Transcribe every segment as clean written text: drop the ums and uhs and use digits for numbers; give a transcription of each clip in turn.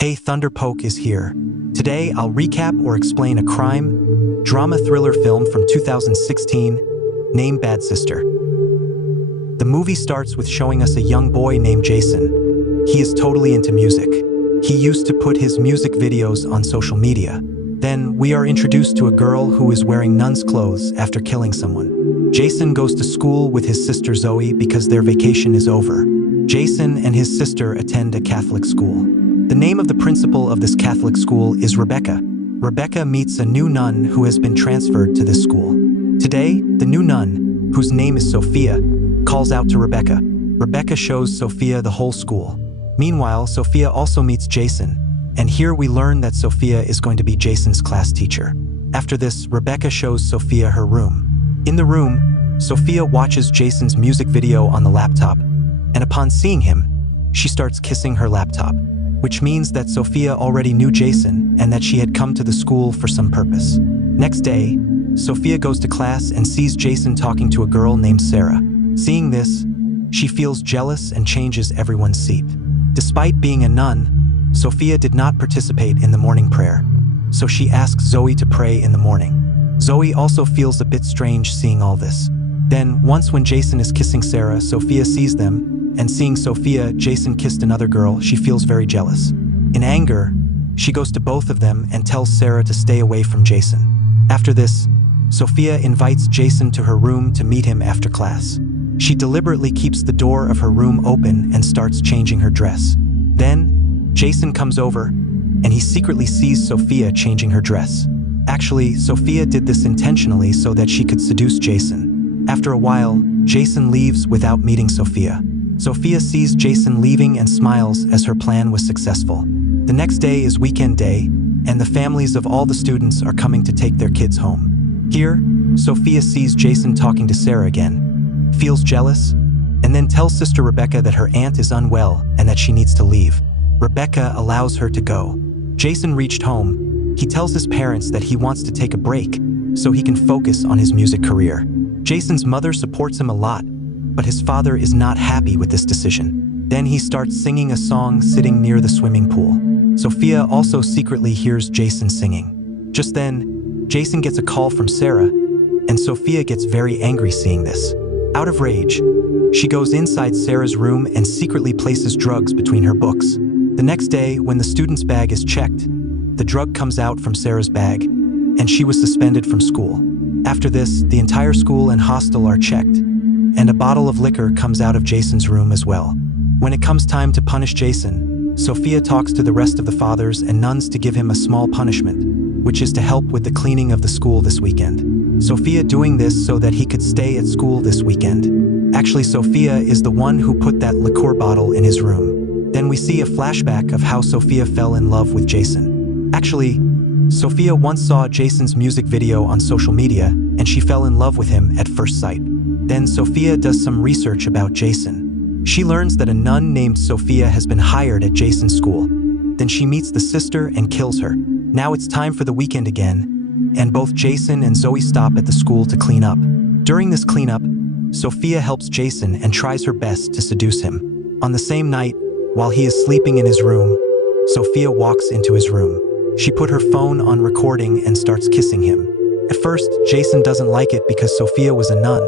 Hey, Thunderpoke is here. Today, I'll recap or explain a crime, drama thriller film from 2016 named Bad Sister. The movie starts with showing us a young boy named Jason. He is totally into music. He used to put his music videos on social media. Then, we are introduced to a girl who is wearing nun's clothes after killing someone. Jason goes to school with his sister Zoe because their vacation is over. Jason and his sister attend a Catholic school. The name of the principal of this Catholic school is Rebecca. Rebecca meets a new nun who has been transferred to this school. Today, the new nun, whose name is Sophia, calls out to Rebecca. Rebecca shows Sophia the whole school. Meanwhile, Sophia also meets Jason, and here we learn that Sophia is going to be Jason's class teacher. After this, Rebecca shows Sophia her room. In the room, Sophia watches Jason's music video on the laptop, and upon seeing him, she starts kissing her laptop, which means that Sophia already knew Jason and that she had come to the school for some purpose. Next day, Sophia goes to class and sees Jason talking to a girl named Sarah. Seeing this, she feels jealous and changes everyone's seat. Despite being a nun, Sophia did not participate in the morning prayer, so she asks Zoe to pray in the morning. Zoe also feels a bit strange seeing all this. Then, once when Jason is kissing Sarah, Sophia sees them, and seeing Sophia, Jason kissed another girl, she feels very jealous. In anger, she goes to both of them and tells Sarah to stay away from Jason. After this, Sophia invites Jason to her room to meet him after class. She deliberately keeps the door of her room open and starts changing her dress. Then, Jason comes over, and he secretly sees Sophia changing her dress. Actually, Sophia did this intentionally so that she could seduce Jason. After a while, Jason leaves without meeting Sophia. Sophia sees Jason leaving and smiles as her plan was successful. The next day is weekend day, and the families of all the students are coming to take their kids home. Here, Sophia sees Jason talking to Sarah again, feels jealous, and then tells Sister Rebecca that her aunt is unwell and that she needs to leave. Rebecca allows her to go. Jason reached home. He tells his parents that he wants to take a break so he can focus on his music career. Jason's mother supports him a lot, but his father is not happy with this decision. Then he starts singing a song sitting near the swimming pool. Sophia also secretly hears Jason singing. Just then, Jason gets a call from Sarah, and Sophia gets very angry seeing this. Out of rage, she goes inside Sarah's room and secretly places drugs between her books. The next day, when the student's bag is checked, the drug comes out from Sarah's bag, and she was suspended from school. After this, the entire school and hostel are checked, and a bottle of liquor comes out of Jason's room as well. When it comes time to punish Jason, Sophia talks to the rest of the fathers and nuns to give him a small punishment, which is to help with the cleaning of the school this weekend. Sophia doing this so that he could stay at school this weekend. Actually, Sophia is the one who put that liqueur bottle in his room. Then we see a flashback of how Sophia fell in love with Jason. Actually, Sophia once saw Jason's music video on social media, and she fell in love with him at first sight. Then Sophia does some research about Jason. She learns that a nun named Sophia has been hired at Jason's school. Then she meets the sister and kills her. Now it's time for the weekend again, and both Jason and Zoe stop at the school to clean up. During this cleanup, Sophia helps Jason and tries her best to seduce him. On the same night, while he is sleeping in his room, Sophia walks into his room. She put her phone on recording and starts kissing him. At first, Jason doesn't like it because Sophia was a nun,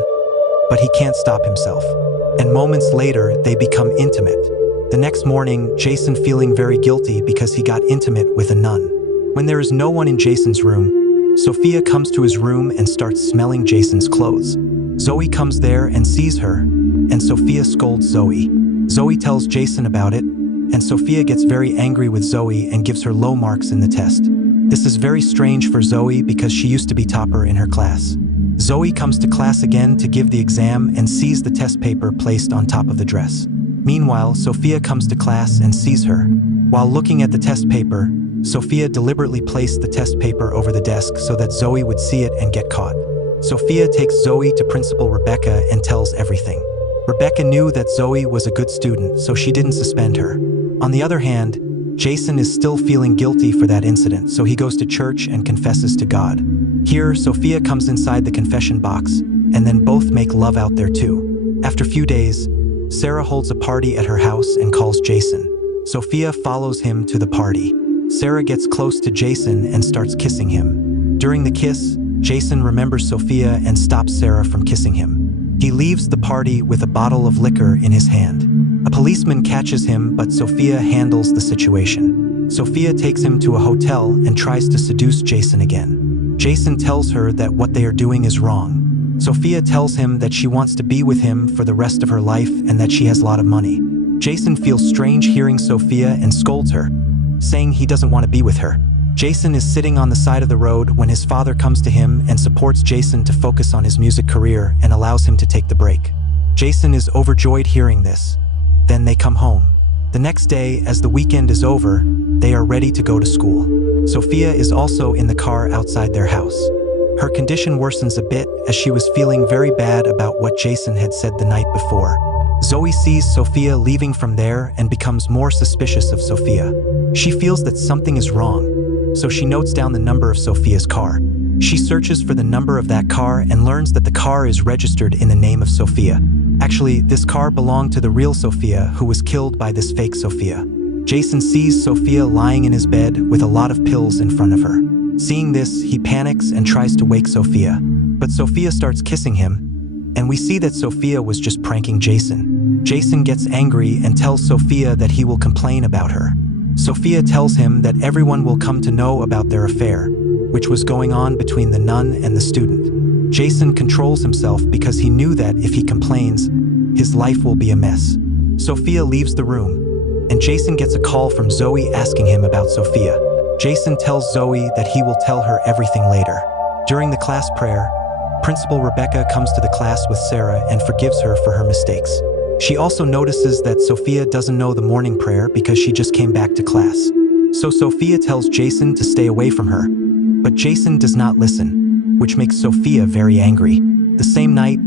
but he can't stop himself. And moments later, they become intimate. The next morning, Jason feeling very guilty because he got intimate with a nun. When there is no one in Jason's room, Sophia comes to his room and starts smelling Jason's clothes. Zoe comes there and sees her, and Sophia scolds Zoe. Zoe tells Jason about it, and Sophia gets very angry with Zoe and gives her low marks in the test. This is very strange for Zoe because she used to be topper in her class. Zoe comes to class again to give the exam and sees the test paper placed on top of the dress. Meanwhile, Sophia comes to class and sees her. While looking at the test paper, Sophia deliberately placed the test paper over the desk so that Zoe would see it and get caught. Sophia takes Zoe to Principal Rebecca and tells everything. Rebecca knew that Zoe was a good student, so she didn't suspend her. On the other hand, Jason is still feeling guilty for that incident, so he goes to church and confesses to God. Here, Sophia comes inside the confession box, and then both make love out there too. After a few days, Sarah holds a party at her house and calls Jason. Sophia follows him to the party. Sarah gets close to Jason and starts kissing him. During the kiss, Jason remembers Sophia and stops Sarah from kissing him. He leaves the party with a bottle of liquor in his hand. A policeman catches him, but Sophia handles the situation. Sophia takes him to a hotel and tries to seduce Jason again. Jason tells her that what they are doing is wrong. Sophia tells him that she wants to be with him for the rest of her life and that she has a lot of money. Jason feels strange hearing Sophia and scolds her, saying he doesn't want to be with her. Jason is sitting on the side of the road when his father comes to him and supports Jason to focus on his music career and allows him to take the break. Jason is overjoyed hearing this. Then they come home. The next day, as the weekend is over, they are ready to go to school. Sophia is also in the car outside their house. Her condition worsens a bit as she was feeling very bad about what Jason had said the night before. Zoe sees Sophia leaving from there and becomes more suspicious of Sophia. She feels that something is wrong, so she notes down the number of Sophia's car. She searches for the number of that car and learns that the car is registered in the name of Sophia. Actually, this car belonged to the real Sophia, who was killed by this fake Sophia. Jason sees Sophia lying in his bed with a lot of pills in front of her. Seeing this, he panics and tries to wake Sophia. But Sophia starts kissing him, and we see that Sophia was just pranking Jason. Jason gets angry and tells Sophia that he will complain about her. Sophia tells him that everyone will come to know about their affair, which was going on between the nun and the student. Jason controls himself because he knew that if he complains, his life will be a mess. Sophia leaves the room, and Jason gets a call from Zoe asking him about Sophia. Jason tells Zoe that he will tell her everything later. During the class prayer, Principal Rebecca comes to the class with Sarah and forgives her for her mistakes. She also notices that Sophia doesn't know the morning prayer because she just came back to class. So Sophia tells Jason to stay away from her, but Jason does not listen, which makes Sophia very angry. The same night,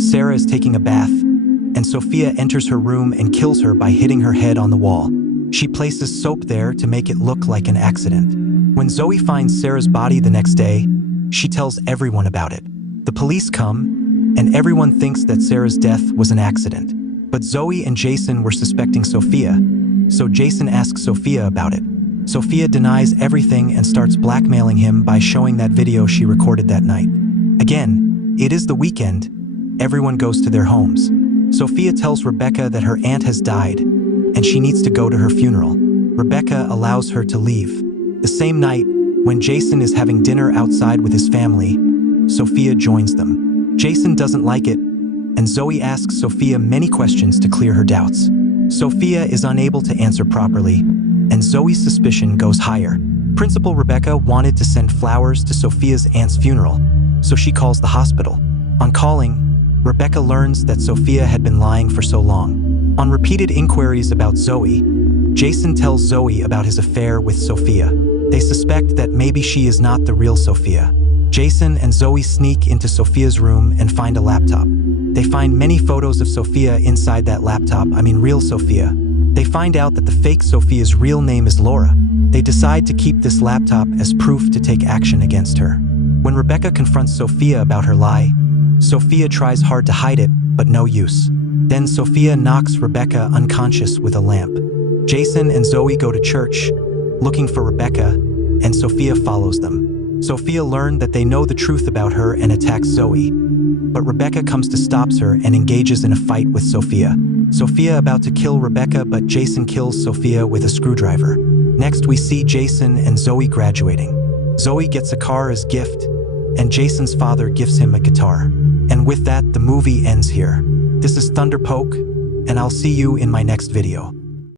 Sarah is taking a bath, and Sophia enters her room and kills her by hitting her head on the wall. She places soap there to make it look like an accident. When Zoe finds Sarah's body the next day, she tells everyone about it. The police come, and everyone thinks that Sarah's death was an accident. But Zoe and Jason were suspecting Sophia, so Jason asks Sophia about it. Sophia denies everything and starts blackmailing him by showing that video she recorded that night. Again, it is the weekend. Everyone goes to their homes. Sophia tells Rebecca that her aunt has died, and she needs to go to her funeral. Rebecca allows her to leave. The same night, when Jason is having dinner outside with his family, Sophia joins them. Jason doesn't like it, and Zoe asks Sophia many questions to clear her doubts. Sophia is unable to answer properly, and Zoe's suspicion goes higher. Principal Rebecca wanted to send flowers to Sophia's aunt's funeral, so she calls the hospital. On calling, Rebecca learns that Sophia had been lying for so long. On repeated inquiries about Zoe, Jason tells Zoe about his affair with Sophia. They suspect that maybe she is not the real Sophia. Jason and Zoe sneak into Sophia's room and find a laptop. They find many photos of Sophia inside that laptop, real Sophia. They find out that the fake Sophia's real name is Laura. They decide to keep this laptop as proof to take action against her. When Rebecca confronts Sophia about her lie, Sophia tries hard to hide it, but no use. Then Sophia knocks Rebecca unconscious with a lamp. Jason and Zoe go to church, looking for Rebecca, and Sophia follows them. Sophia learns that they know the truth about her and attacks Zoe. But Rebecca comes to stop her and engages in a fight with Sophia. Sophia about to kill Rebecca, but Jason kills Sophia with a screwdriver. Next, we see Jason and Zoe graduating. Zoe gets a car as gift, and Jason's father gives him a guitar. And with that, the movie ends here. This is Thunderpoke, and I'll see you in my next video.